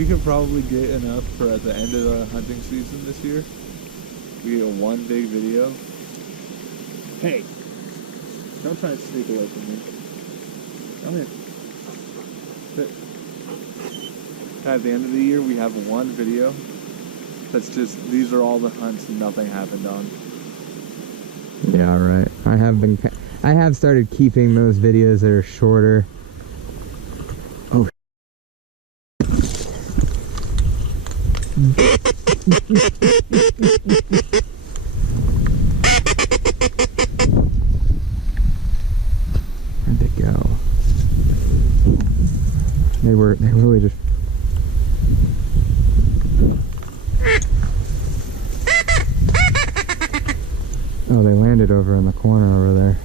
We could probably get enough for at the end of the hunting season this year. We get one big video. Hey, don't try to sneak away from me. Come here. Sit. At the end of the year, we have one video that's just, these are all the hunts and nothing happened on. Yeah, right. I have started keeping those videos that are shorter. Oh. Where'd they go? They really just... Oh, they landed over in the corner over there.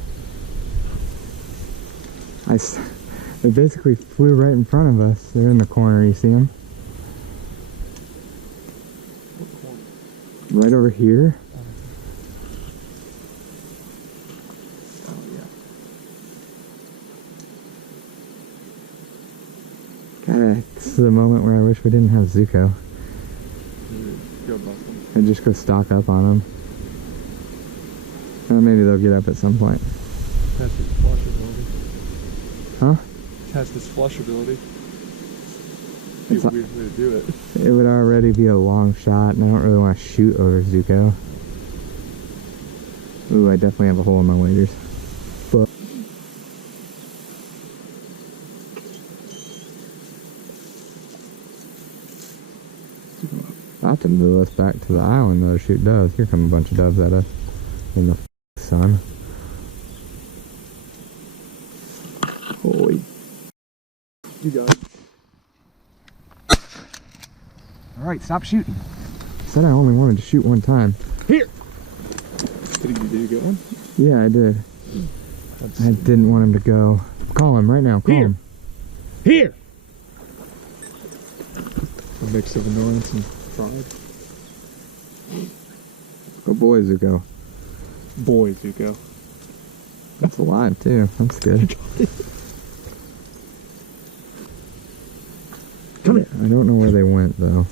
They basically flew right in front of us. They're in the corner, you see them? What corner? Right over here. Oh, yeah. God, this is the moment where I wish we didn't have Zuko. Go bust them. And just go stock up on them. Well, maybe they'll get up at some point. Test its flush ability. Huh? Test its flush ability. Be a weird way to do it. It would already be a long shot, and I don't really want to shoot over Zuko. Ooh, I definitely have a hole in my waders. But about to move us back to the island though to shoot doves. Here come a bunch of doves at us in the sun. Holy. You got it. Alright, stop shooting. I said I only wanted to shoot one time. Here! Did you get one? Yeah, I did. I didn't want him to go. Call him right now. Call him. Here! A mix of annoyance and pride. Good boy, Zuko. Boy, Zuko. That's alive too. That's good. Come here. I don't know where they went though.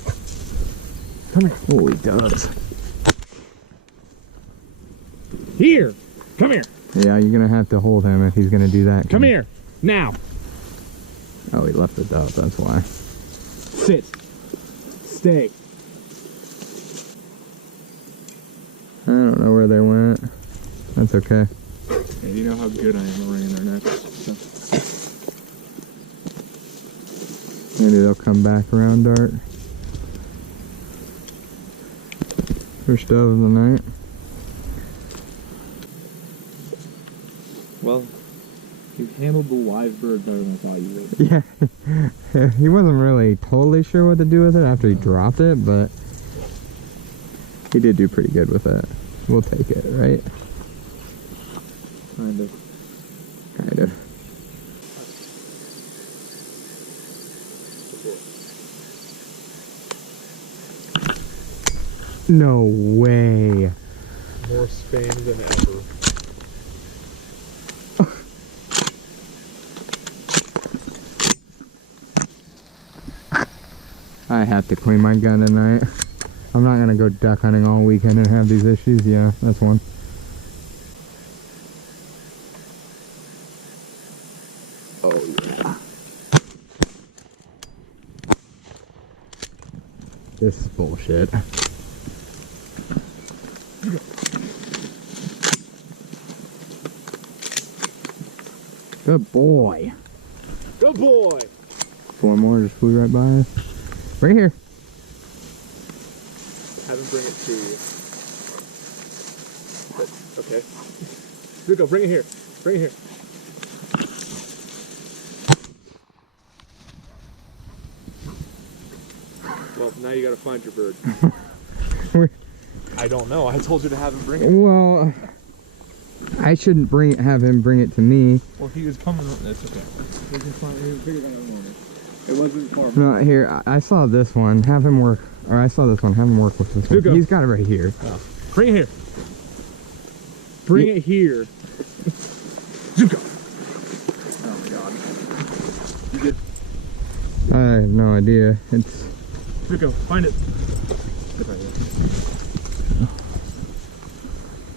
Come here. Holy doves. Here! Come here! Yeah, you're gonna have to hold him if he's gonna do that. Come here! Now! Oh, he left the dove, that's why. Sit. Stay. I don't know where they went. That's okay. Yeah, you know how good I am at wringing their necks. So. Maybe they'll come back around dark. First dove of the night. Well, you handled the live bird better than I thought you would. Yeah. He wasn't really totally sure what to do with it after he dropped it, but he did do pretty good with it. We'll take it, right? Kind of. Kind of. No way. More Spain than ever. I have to clean my gun tonight. I'm not gonna go duck hunting all weekend and have these issues. Yeah, that's one. Oh yeah. This is bullshit. Good boy. Good boy! Four more just flew right by us. Right here. Have him bring it to you. Okay. Zuko, bring it here. Bring it here. Well, now you gotta find your bird. I don't know. I told you to have him bring it. Well, I shouldn't have him bring it to me. Well, he was coming. That's okay. We can find. He figured out a moment. It wasn't far. No, here, I saw this one. Have him work. Or I saw this one. Have him work with this one. Zuko. He's got it right here. Oh. Bring it here. Bring it here. Zuko. Oh my god. You did. I have no idea. It's Zuko, find it. Right here.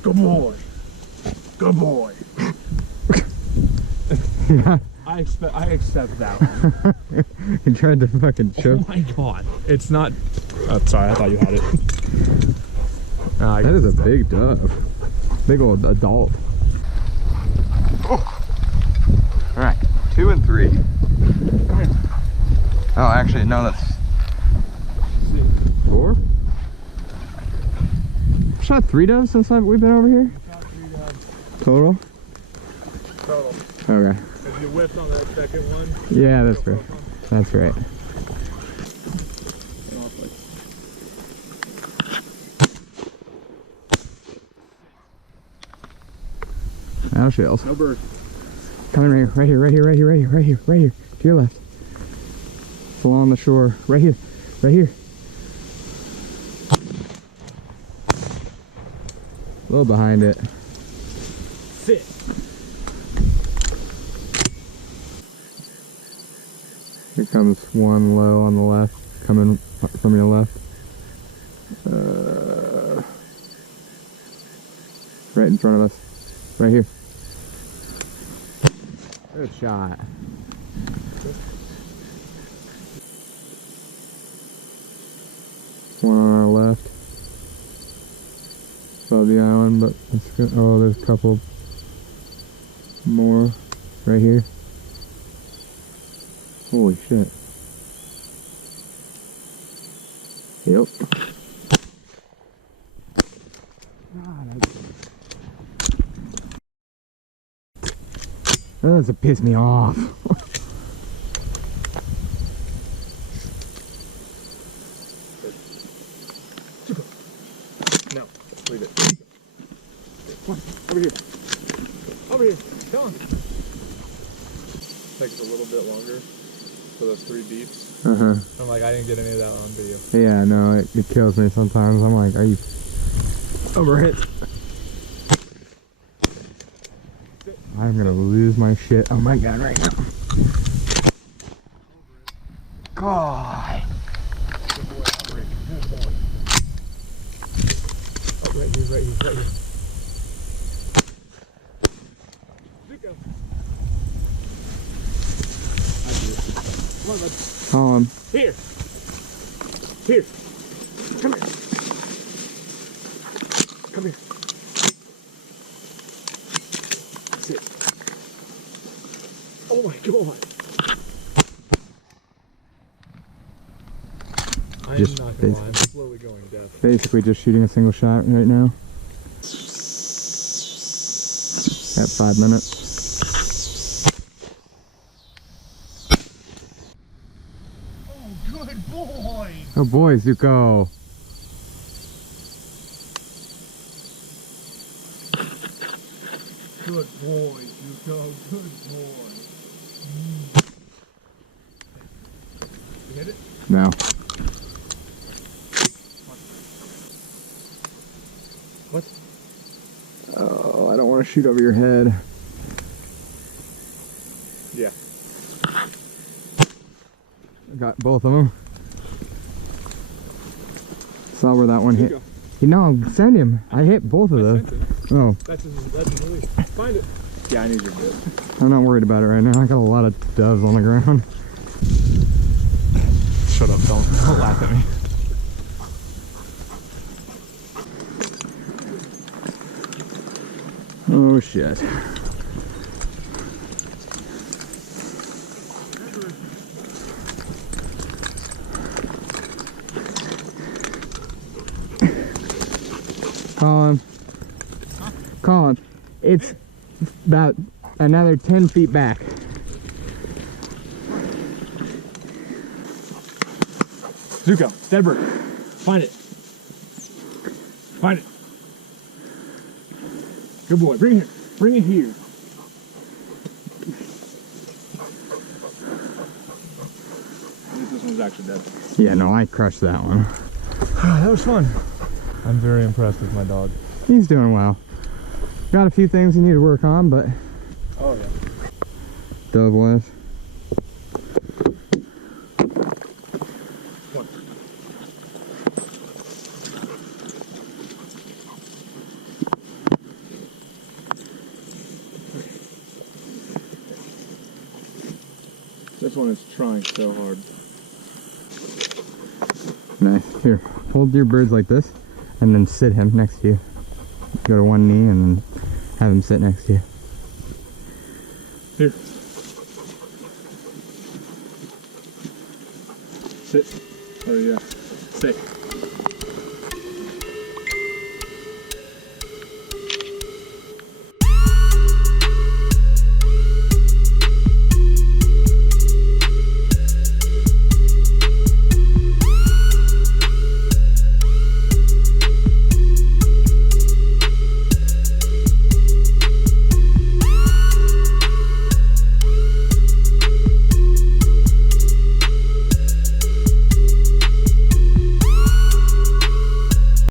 Good boy. Good boy. Yeah. I accept that one. You tried to fucking choke. Oh my god. It's not. Oh, sorry, I thought you had it. That is a big dove. Big old adult. Oh. Alright, 2 and 3. Come here. Oh, actually, no, that's 4? Shot 3 doves since we've been over here? Shot 3 doves. Total? Total. Okay. If you whiffed on that second one. Yeah, that's right. That's right. Now shells. No bird. Coming right here, right here, right here, right here, right here, right here, to your left. It's along the shore. Right here, right here. A little behind it. Sit. Here comes one low on the left, coming from your left. Right in front of us. Right here. Good shot. One on our left. Above the island, but it's good. Oh, there's a couple more right here. Holy shit. Yep. That doesn't piss me off. No, leave it. Come on, over here. Over here. Come on. Takes a little bit longer for those 3 beeps. I'm like, I didn't get any of that on video. Yeah, no, it kills me sometimes. I'm like, are you over it? I'm gonna lose my shit. Oh my god, right now. God. Good boy, outbreak. Good boy. Oh, right here, right here, right here. Zuko. I do it. Come on, bud. Call him. Here. Here. Come here. Come here. Sit. Oh my god. I am Just not gonna lie, I'm slowly going deaf. Basically just shooting a single shot right now. At 5 minutes. Oh, good boy! Oh boy, Zuko. Good boy, Zuko. Good boy. You hit it? No. What? Oh, I don't want to shoot over your head. Yeah. Got both of them. Saw where that one hit. Zuko. No, send him. I hit both of those. Oh, That's his release. Find it. Yeah, I need your bit. I'm not worried about it right now. I got a lot of doves on the ground. Shut up, don't laugh at me. Oh shit. Colin. Huh? Colin. It's about another 10 feet back. Zuko, dead bird. Find it. Find it. Good boy. Bring it here. Bring it here. This one's actually dead. Yeah, no, I crushed that one. That was fun. I'm very impressed with my dog. He's doing well. Got a few things you need to work on, but Oh yeah. dove wise. One. This one is trying so hard. Nice. Here, hold your birds like this, and then sit him next to you. Go to one knee and then have him sit next to you. Here. Sit. Oh yeah. Sit.